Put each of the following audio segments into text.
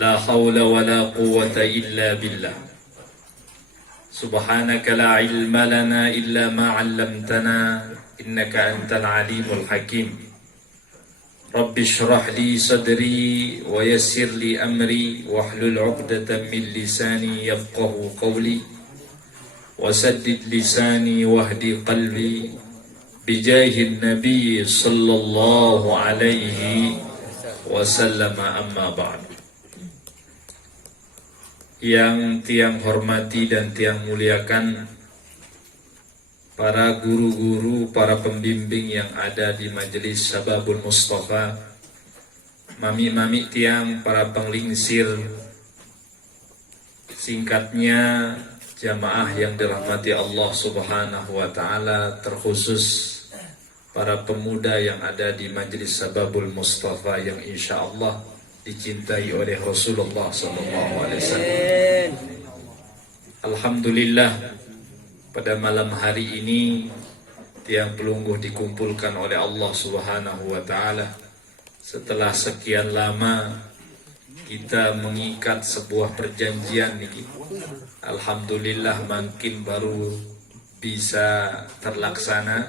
لا حول ولا قوة إلا بالله سبحانك لا علم لنا إلا ما علمتنا إنك أنت العليم الحكيم رب اشرح لي صدري ويسر لي أمري واحلل عقدة من لساني يفقه قولي وسدد لساني واهدي قلبي بجاه النبي صلى الله عليه وسلم أما بعد. Yang tiang hormati dan tiang muliakan para guru-guru, para pembimbing yang ada di Majelis Syababul Mustafa, mami-mami tiang, para penglingsir, singkatnya jamaah yang dirahmati Allah Subhanahu wa Ta'ala, terkhusus para pemuda yang ada di Majelis Syababul Mustafa yang insya Allah dicintai oleh Rasulullah SAW. Alhamdulillah, pada malam hari ini tiang pelungguh dikumpulkan oleh Allah Subhanahu wa Ta'ala. Setelah sekian lama kita mengikat sebuah perjanjian ini, alhamdulillah makin baru bisa terlaksana,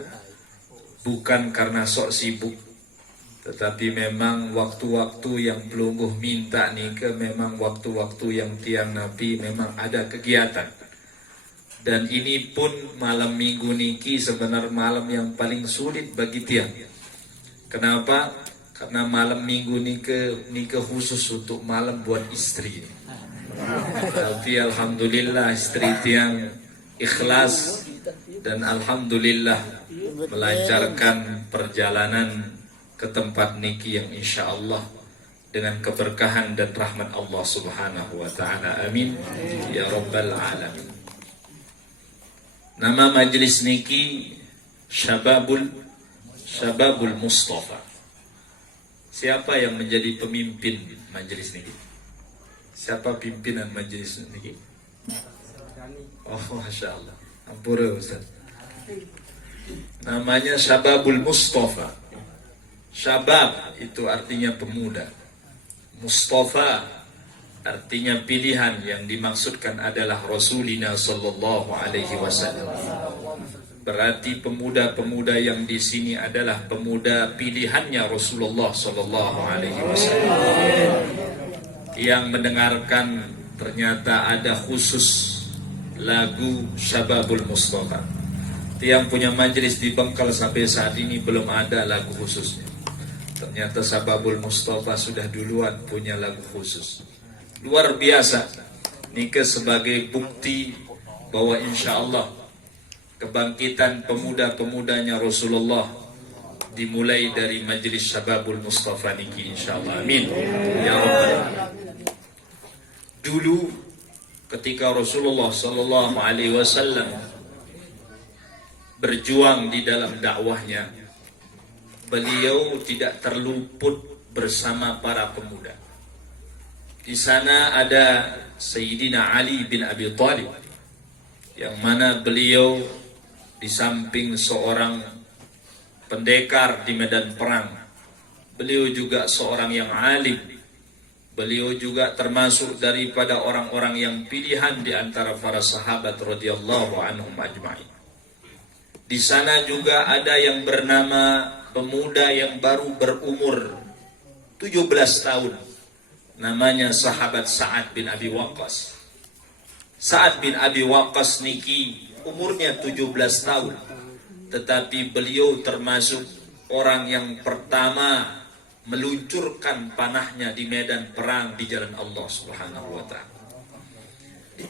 bukan karena sok sibuk, tetapi memang waktu-waktu yang pelungguh minta nih memang waktu-waktu yang tiang Nabi memang ada kegiatan. Dan ini pun malam minggu niki sebenarnya malam yang paling sulit bagi tiang. Kenapa? Karena malam minggu nike khusus untuk malam buat istri. Tapi alhamdulillah istri tiang ikhlas dan alhamdulillah melancarkan perjalanan ke tempat niki yang insya Allah dengan keberkahan dan rahmat Allah Subhanahu wa Ta'ala. Amin ya rabbal alamin. Nama majelis niki Syababul Mustafa. Siapa yang menjadi pemimpin majelis niki? Siapa pimpinan majelis niki? Oh, masya Allah. Ampura Ustaz. Namanya Syababul Mustafa. Syabab itu artinya pemuda. Mustafa artinya pilihan, yang dimaksudkan adalah Rasulina sallallahu alaihi wasallam. Berarti pemuda-pemuda yang di sini adalah pemuda pilihannya Rasulullah sallallahu alaihi wasallam. Yang mendengarkan ternyata ada khusus lagu Syababul Mustafa. Yang punya majelis di Bengkal sampai saat ini belum ada lagu khususnya. Ternyata Syababul Mustafa sudah duluan punya lagu khusus. Luar biasa. Nike sebagai bukti bahwa insya Allah kebangkitan pemuda-pemudanya Rasulullah dimulai dari Majelis Syababul Mustafa niki insya Allah. Amin ya Rabbal alamin. Dulu ketika Rasulullah sallallahu alaihi wasallam berjuang di dalam dakwahnya, beliau tidak terluput bersama para pemuda. Di sana ada Sayyidina Ali bin Abi Thalib, yang mana beliau di samping seorang pendekar di medan perang, beliau juga seorang yang alim. Beliau juga termasuk daripada orang-orang yang pilihan di antara para sahabat radhiyallahu anhum ajma'in. Di sana juga ada yang bernama pemuda yang baru berumur 17 tahun. Namanya sahabat Sa'ad bin Abi Waqqas. Sa'ad bin Abi Waqqas niki umurnya 17 tahun. Tetapi beliau termasuk orang yang pertama meluncurkan panahnya di medan perang di jalan Allah Subhanahu wa Ta'ala.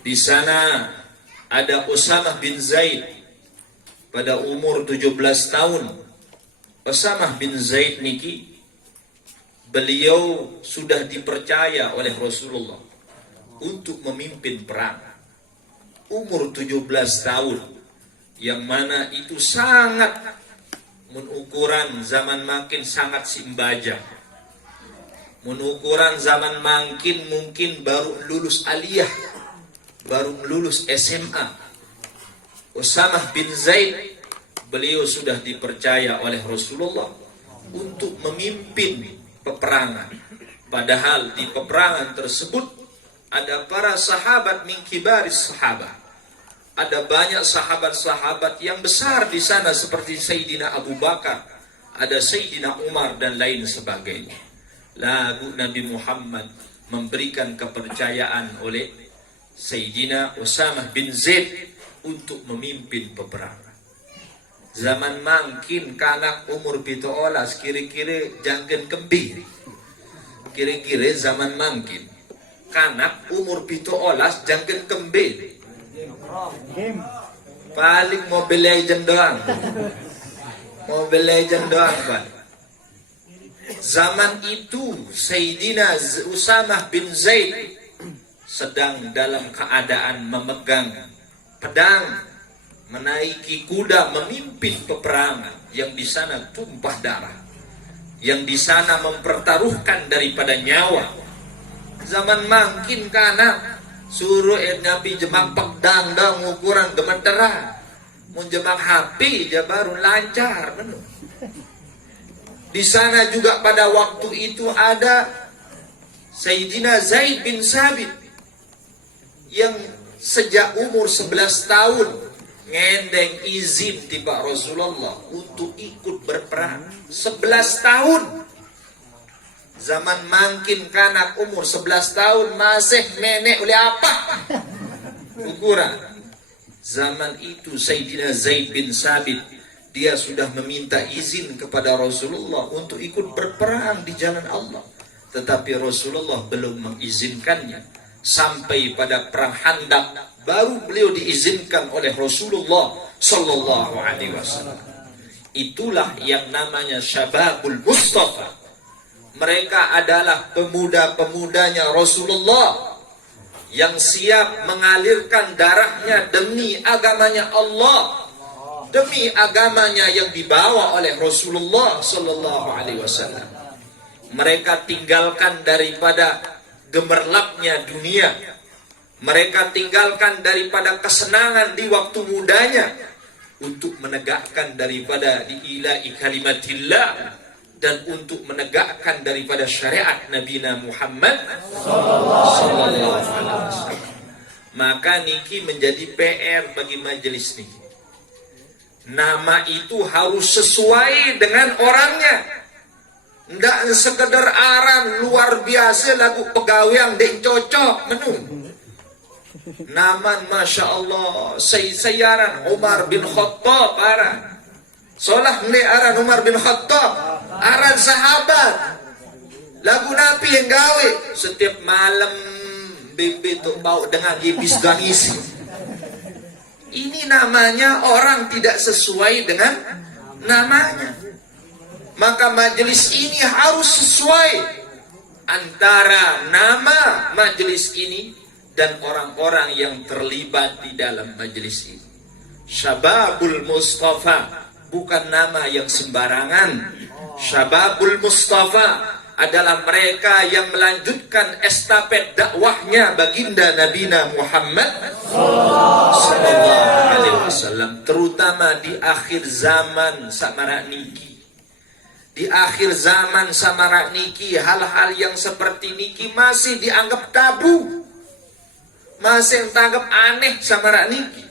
Di sana ada Usamah bin Zaid pada umur 17 tahun. Usamah bin Zaid niki beliau sudah dipercaya oleh Rasulullah untuk memimpin perang. Umur 17 tahun, yang mana itu sangat menukuran zaman makin sangat simbaja. Menukuran zaman makin mungkin baru lulus aliyah, baru lulus SMA. Usamah bin Zaid beliau sudah dipercaya oleh Rasulullah untuk memimpin peperangan. Padahal di peperangan tersebut ada para sahabat min kibaris sahabat. Ada banyak sahabat-sahabat yang besar di sana seperti Sayyidina Abu Bakar, ada Sayyidina Umar dan lain sebagainya. Lalu Nabi Muhammad memberikan kepercayaan oleh Sayyidina Usamah bin Zaid untuk memimpin peperangan. Zaman mangkin kanak umur 17 kira-kira jangan kembir. Kira-kira zaman mangkin kanak umur 17 jangan kembir. Paling Mobile Legend doang. Mobile Legend doang, Pak. Zaman itu Sayyidina Usamah bin Zaid sedang dalam keadaan memegang pedang, menaiki kuda, memimpin peperangan yang di sana tumpah darah, yang di sana mempertaruhkan daripada nyawa. Zaman mangkin kana suruh Nabi jemak pedang dong ukuran gemeteran, mau jemak HP dia baru lancar benar. Di sana juga pada waktu itu ada Sayyidina Zaid bin Sabit yang sejak umur 11 tahun ngendeng izin tiba Rasulullah untuk ikut berperang. 11 tahun. Zaman mangkin kanak umur 11 tahun masih nenek oleh apa? Ukuran. Zaman itu Sayyidina Zaid bin Sabit dia sudah meminta izin kepada Rasulullah untuk ikut berperang di jalan Allah. Tetapi Rasulullah belum mengizinkannya. Sampai pada perang Handak baru beliau diizinkan oleh Rasulullah sallallahu alaihi wasallam. Itulah yang namanya Syababul Mustafa. Mereka adalah pemuda-pemudanya Rasulullah yang siap mengalirkan darahnya demi agamanya Allah, demi agamanya yang dibawa oleh Rasulullah sallallahu alaihi wasallam. Mereka tinggalkan daripada gemerlapnya dunia. Mereka tinggalkan daripada kesenangan di waktu mudanya untuk menegakkan daripada diilahi kalimatillah dan untuk menegakkan daripada syariat Nabi Muhammad sallallahu alaihi wasallam. Maka niki menjadi PR bagi majelis niki. Nama itu harus sesuai dengan orangnya. Ndak sekedar aran luar biasa lagu pegawai dek cocok menu. Naman Masya Allah Sayyaran Umar bin Khattab aran. Solah ni aran Umar bin Khattab, aran sahabat. Lagu Nabi yang gawe setiap malam bebe tu bau dengan ibis dan isi. Ini namanya orang tidak sesuai dengan namanya. Maka majelis ini harus sesuai antara nama majelis ini dan orang-orang yang terlibat di dalam majelis ini. Syababul Mustafa bukan nama yang sembarangan. Syababul Mustafa adalah mereka yang melanjutkan estafet dakwahnya baginda Nabi Muhammad sallallahu alaihi wasallam, terutama di akhir zaman samarak niki. Di akhir zaman samarak niki hal-hal yang seperti niki masih dianggap tabu, masih tanggap aneh samarak niki.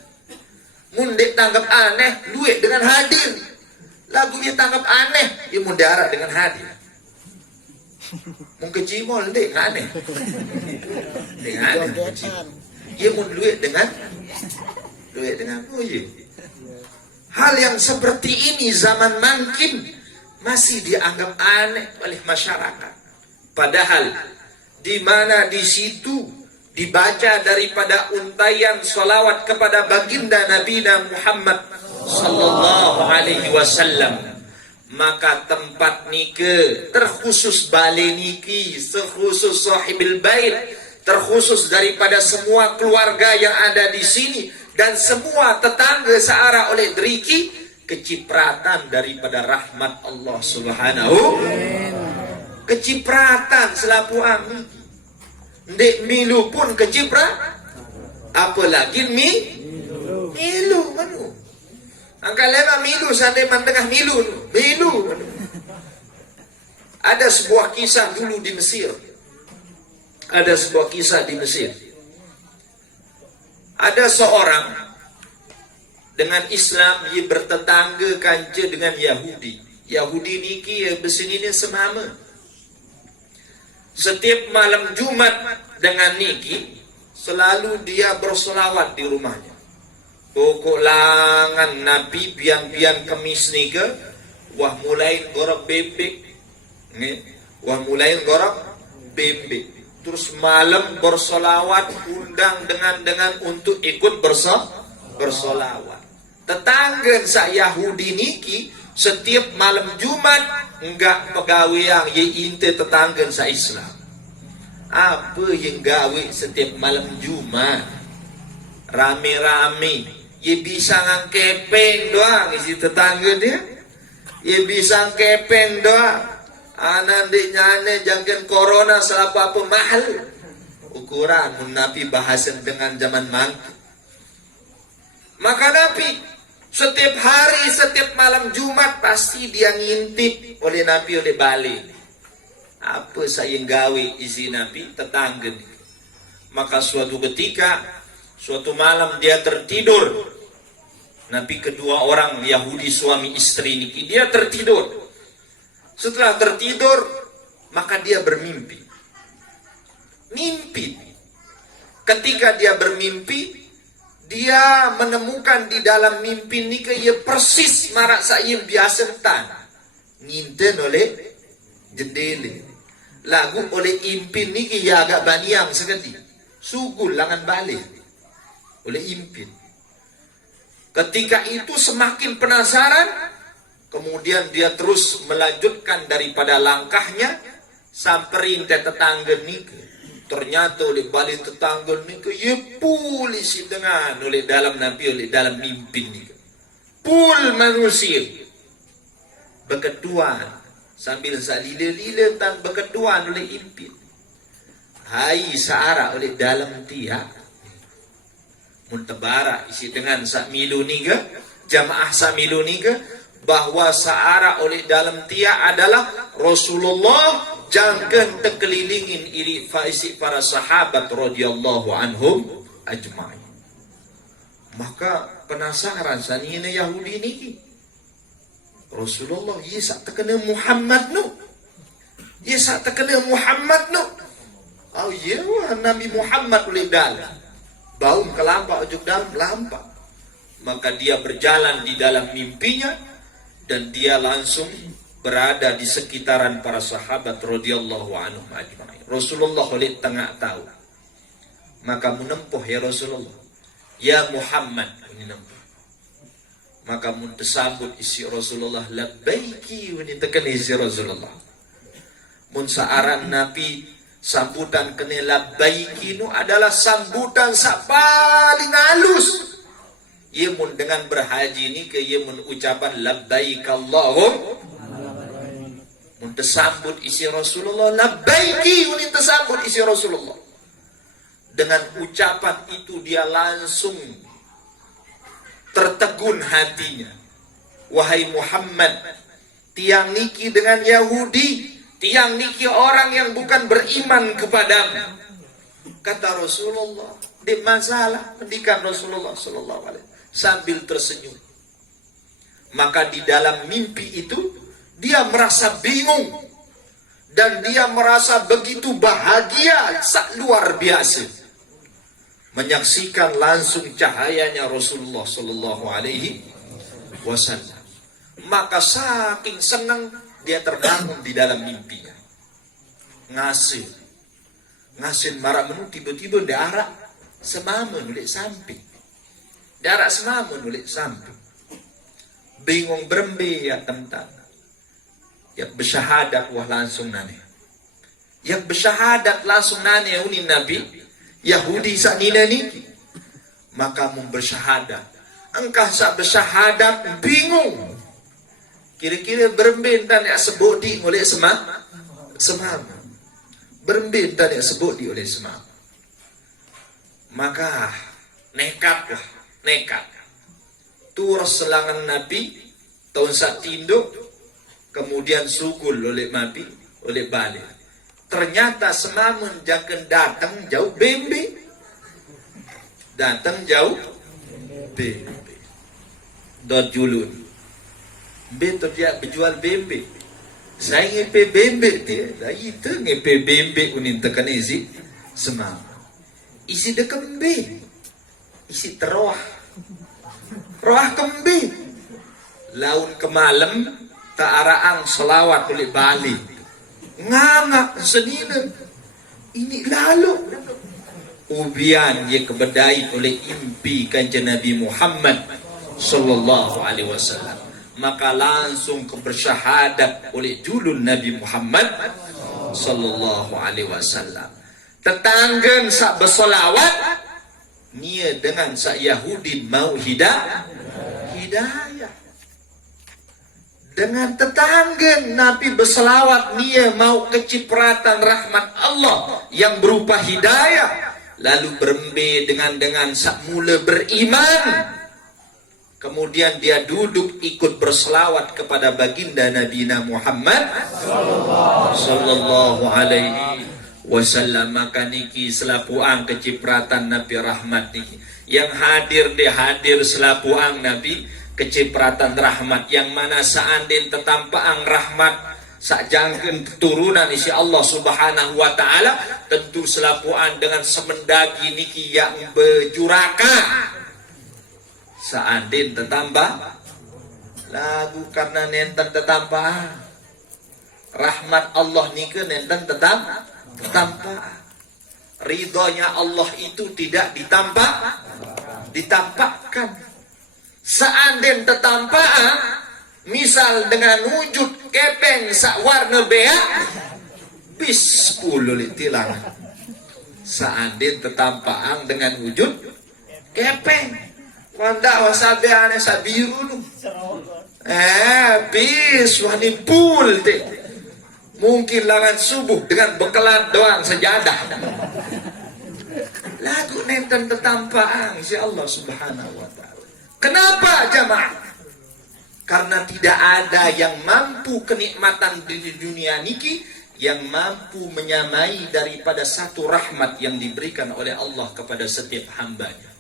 Mundek tanggap aneh, duit dengan hadir. Lagunya tanggap aneh, ya mundara dengan hadir. Mungkin cimol dek aneh. Dengan aneh. Ya mun duit dengan puji. Hal yang seperti ini zaman mangkin masih dianggap aneh oleh masyarakat. Padahal di mana di situ dibaca daripada untayan solawat kepada baginda Nabi Muhammad sallallahu alaihi wasallam, maka tempat nike terkhusus bale niki, terkhusus sahibil bait, terkhusus daripada semua keluarga yang ada di sini dan semua tetangga searah oleh deriki, kecipratan daripada rahmat Allah Subhanahu, kecipratan selapu amin. Ndek milu pun keciprat, apalagi milu manu. Angka lema milu sampai tengah milu. Ada sebuah kisah dulu di Mesir. Ada sebuah kisah di Mesir. Ada seorang dengan Islam ia bertetangga kanca dengan Yahudi. Yahudi niki besini ni semama. Setiap malam Jumat dengan niki selalu dia bersolawat di rumahnya. Pokok langan Nabi biang-biang kemis nika wah mulai gorok bebek. Wah mulai gorok bebek. Terus malam bersolawat undang dengan untuk ikut bersolawat. Tetangga sa Yahudi niki setiap malam Jumat enggak pegawai yang ye inte tetangga sa Islam. Apa yang gawe setiap malam Jumat? Rame-rame. Ye bisa ngangkepeng doang isi tetangga dia. Ye bisa ngkepeng doang. Anak nyane jangan corona selapa apa mahal. Ukuran mun Nabi bahasan dengan zaman mangki. Maka Nabi setiap hari, setiap malam Jumat pasti dia ngintip oleh Nabi oleh balik. Apa saya gawe isi Nabi tetangga ni. Maka suatu ketika, suatu malam dia tertidur. Nabi kedua orang Yahudi suami istri ni dia tertidur. Setelah tertidur, maka dia bermimpi. Mimpi. Ketika dia bermimpi, dia menemukan di dalam mimpi ini ia persis marak saya biasa tan. Nginten oleh jendela. Lagu oleh impin ni ia agak baniang sekali. Sugul langan balik. Oleh impin. Ketika itu semakin penasaran. Kemudian dia terus melanjutkan daripada langkahnya samperin tetangga ni. Ternyata oleh balik tetangga ni ia polisi dengan oleh dalam Nabi oleh dalam mimpi ni. Pul manusia berketuan sambil salila-lila tan berketuan oleh impin. Hai saara oleh dalam tiak. Muntabara isi dengan sak milu ni ke jamaah sak milu ni ke bahwa searah oleh dalam tiak adalah Rasulullah jangan terkelilingin iri faisi para sahabat radhiyallahu anhum ajma'in. Maka penasaran sanina Yahudi ni Rasulullah ia terkena Muhammad nu. Ia terkena Muhammad nu. Oh iya Nabi Muhammad oleh dalam baum kelampak ujuk dalam lampak. Maka dia berjalan di dalam mimpinya dan dia langsung berada di sekitaran para sahabat radhiyallahu anhum ajma'in. Rasulullah oleh tengah tahu. Maka menempuh ya Rasulullah. Ya Muhammad ini nempuh. Maka mun tersambut isi Rasulullah labbaiki ini tekan isi Rasulullah. Mun saaran Nabi sambutan kene labbaiki nu adalah sambutan sak paling halus. Ia mun dengan berhaji ni ke ia mun ucapan labbaik Allahum. Mun tersambut isi Rasulullah labbaiki mun tersambut isi Rasulullah. Dengan ucapan itu dia langsung tertegun hatinya. Wahai Muhammad, tiang niki dengan Yahudi, tiang niki orang yang bukan beriman kepadamu. Kata Rasulullah, di masalah pendidikan Rasulullah sallallahu alaihi sambil tersenyum. Maka di dalam mimpi itu dia merasa bingung dan dia merasa begitu bahagia luar biasa menyaksikan langsung cahayanya Rasulullah sallallahu alaihi wasallam. Maka saking senang dia terbangun di dalam mimpinya. Ngasih marak menu tiba-tiba darat semama nulik samping. Darat semama nulik samping. Bingung berembe ya tentang. Yang bersyahadat wah langsung nane. Yang bersyahadat langsung nane unin Nabi Yahudi sak nina niki. Maka mun bersyahadat. Engkau sak bersyahadat bingung. Kira-kira berembe dan yang sebut di oleh semama. Berembe dan yang sebut di oleh semama. Maka nekat. Turus selangan Nabi tahun sak tinduk kemudian sugul oleh Nabi oleh balik. Ternyata semamun jangan datang jauh bembe. Datang jauh bembe. Dot julun. Betul dia berjual bembe. Saya ngepe bembe dia. Lah itu ngepe bembe unin tekan isi semamun. Isi de kembe. Isi teroah. Roah kembe. Laun ke malam tak araang selawat oleh Bali. Ngangak senina. Ini lalu. Ubian ye kebedai oleh impi kanjeng Nabi Muhammad sallallahu alaihi wasallam. Maka langsung kebersyahadat oleh julun Nabi Muhammad sallallahu alaihi wasallam. Tetanggan sak bersolawat nia dengan sak Yahudi mau hidayah. Dengan tetangga Nabi berselawat nia mau kecipratan rahmat Allah yang berupa hidayah. Lalu berembe dengan sak mula beriman. Kemudian dia duduk ikut berselawat kepada baginda Nabi Muhammad sallallahu alaihi wasallam. Maka niki selapuang kecipratan Nabi rahmat niki. Yang hadir selapuang Nabi kecipratan rahmat, yang mana seandainya tetampaang rahmat sakjangkeun keturunan isi Allah subhanahu wa ta'ala, tentu selapuan dengan semendagi niki yang bejuraka seandainya tetambah lagu karena nenten tetambah rahmat Allah niki nenten tetambah ridhonya Allah itu tidak ditampakkan. Seandainya tetampaan misal dengan wujud kepeng sak warna bea bis 10 tilang. Seandainya tetampaan dengan wujud kepeng wanda wasabeane sabiru nu bis wani pul te mungkin langan subuh dengan bekalan doang sejadah. Lagu nenten tetampaan si Allah subhanahu wa ta'ala. Kenapa jamaah? Karena tidak ada yang mampu kenikmatan di dunia niki yang mampu menyamai daripada satu rahmat yang diberikan oleh Allah kepada setiap hambanya.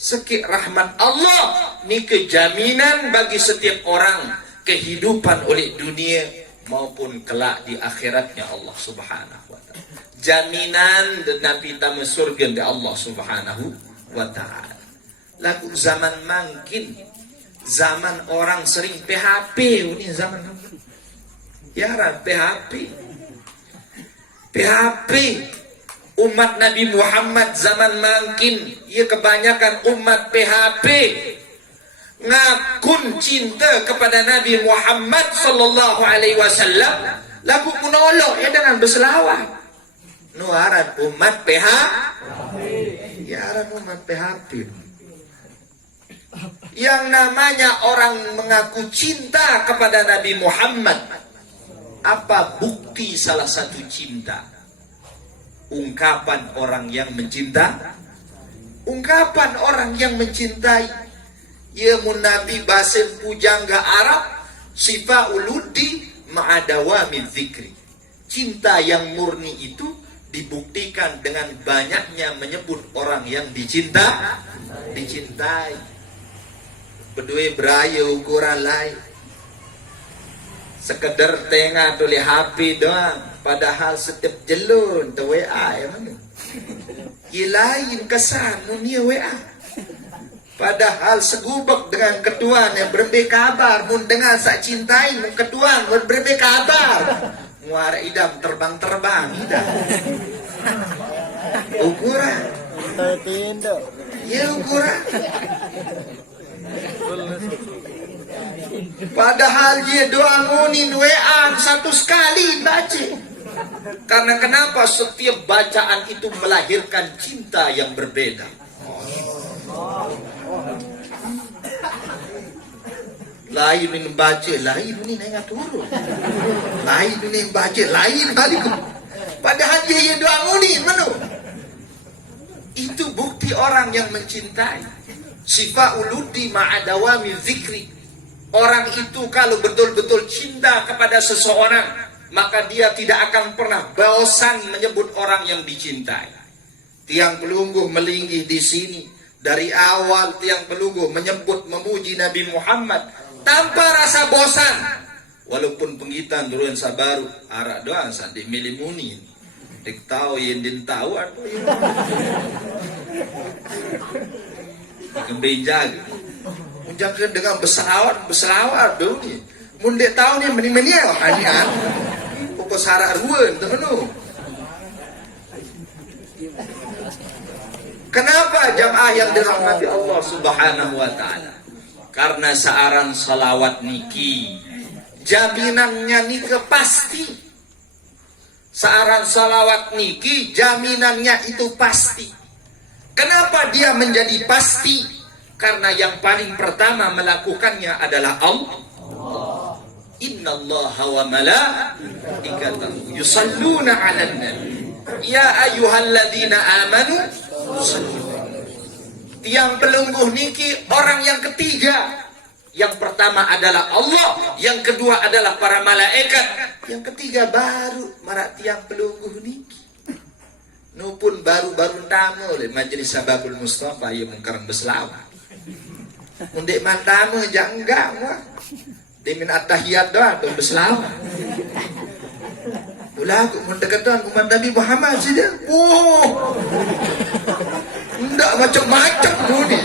Sekik rahmat Allah niki jaminan bagi setiap orang kehidupan oleh dunia maupun kelak di akhiratnya Allah subhanahu wa ta'ala. Jaminan dan Nabi tamu surga di Allah subhanahu wa ta'ala. Lagu zaman mangkin, zaman orang sering PHP ini zaman ya PHP umat Nabi Muhammad zaman mangkin ia kebanyakan umat PHP ngakun cinta kepada Nabi Muhammad sallallahu alaihi wasallam lagu menolok ya dengan berselawat nuaran umat PHP ya umat PHP. Yang namanya orang mengaku cinta kepada Nabi Muhammad. Apa bukti salah satu cinta? Ungkapan orang yang mencinta. Ungkapan orang yang mencintai. Ya mun Nabi basin pujangga Arab sifa uludi ma'adawami dzikri. Cinta yang murni itu dibuktikan dengan banyaknya menyebut orang yang dicintai. Berdua beraya ukuran lain. Sekedar tengah tulis HP doang. Padahal setiap jelun tu WA ya mana? Lain kesan dunia WA. Padahal segubak dengan ketuan yang berbeda kabar. Mun dengan sak cintai mun ketuan berbeda kabar. Muara idam terbang-terbang idam. Ukuran. Ya ukuran. Padahal dia doa ngunin WA satu sekali baca. Karena kenapa? Setiap bacaan itu melahirkan cinta yang berbeda. Lain ini baca, lain ini nengah turun. Lain ini baca, lain balik. Padahal dia doa ngunin mana? Itu bukti orang yang mencintai. Sifa uludi ma'adawami zikri. Orang itu kalau betul-betul cinta kepada seseorang, maka dia tidak akan pernah bosan menyebut orang yang dicintai. Tiang Pelungguh melinggih di sini. Dari awal Tiang Pelungguh menyebut, memuji Nabi Muhammad tanpa rasa bosan. Walaupun penghitan turun sabaru, arak doang sandi milimuni. Dek tahu yang din tahu apa yang kembejaga. Jangan dengan berselawat dulu ni. Mun dek tahu ni meni-meni hanian. Pokok sarak ruan teman. Kenapa jamaah yang dirahmati Allah Subhanahu wa taala? Karena searan salawat niki jaminannya niki pasti. Searan salawat niki jaminannya itu pasti. Kenapa dia menjadi pasti? Karena yang paling pertama melakukannya adalah Allah. Innallaha wa malaikatahu yusalluna 'alan nabi. Ya ayyuhalladzina amanu Tiang Pelungguh niki orang yang ketiga. Yang pertama adalah Allah, yang kedua adalah para malaikat, yang ketiga baru marak Tiang Pelungguh niki. Nupun baru-baru tamu oleh Majelis Sababul Mustafa yang mengkarang berselawat. Undek mantamu aja enggak wah. Demin at-tahiyat doang tuh berselawat. Ulah aku mendekatan umat Nabi Muhammad saja. Oh. Enggak macam-macam tu ni.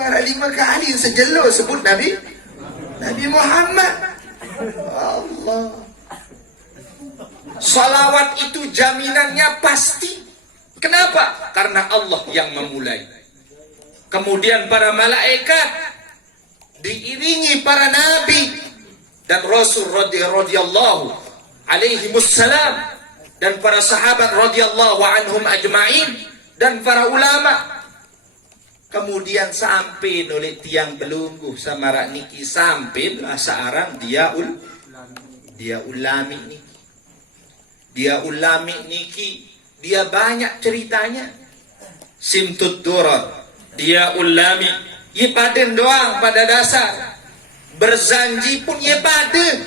Para 5 kali sejelo sebut Nabi Muhammad. Allah. Salawat itu jaminannya pasti. Kenapa? Karena Allah yang memulai. Kemudian para malaikat diiringi para nabi dan Rasul radhiyallahu alaihi wassalam dan para sahabat radhiyallahu anhum ajma'in dan para ulama. Kemudian sampai oleh Tiang Pelungguh sama niki sampai searang dia ulami niki. Dia ulami niki, dia banyak ceritanya. Simtud Durar, dia ulami, ye paden doang pada dasar. Berzanji pun ye paden.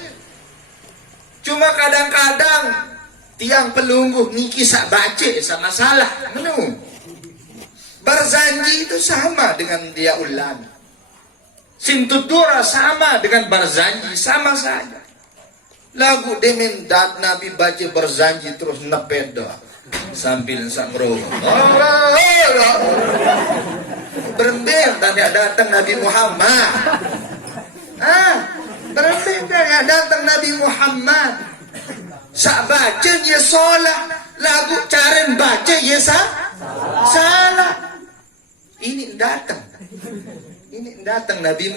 Cuma kadang-kadang Tiang Pelungguh niki sak baca sama salah. Menu. Berzanji itu sama dengan dia ulami. Simtud Durar sama dengan berzanji, sama saja. Lagu demin dat Nabi baca berzanji terus nepet doa sambil sangroh. Berembel tanda datang Nabi Muhammad. Berembel tanda datang Nabi Muhammad. Sak baca dia solat, lagu caren baca dia salah. Ini datang Nabi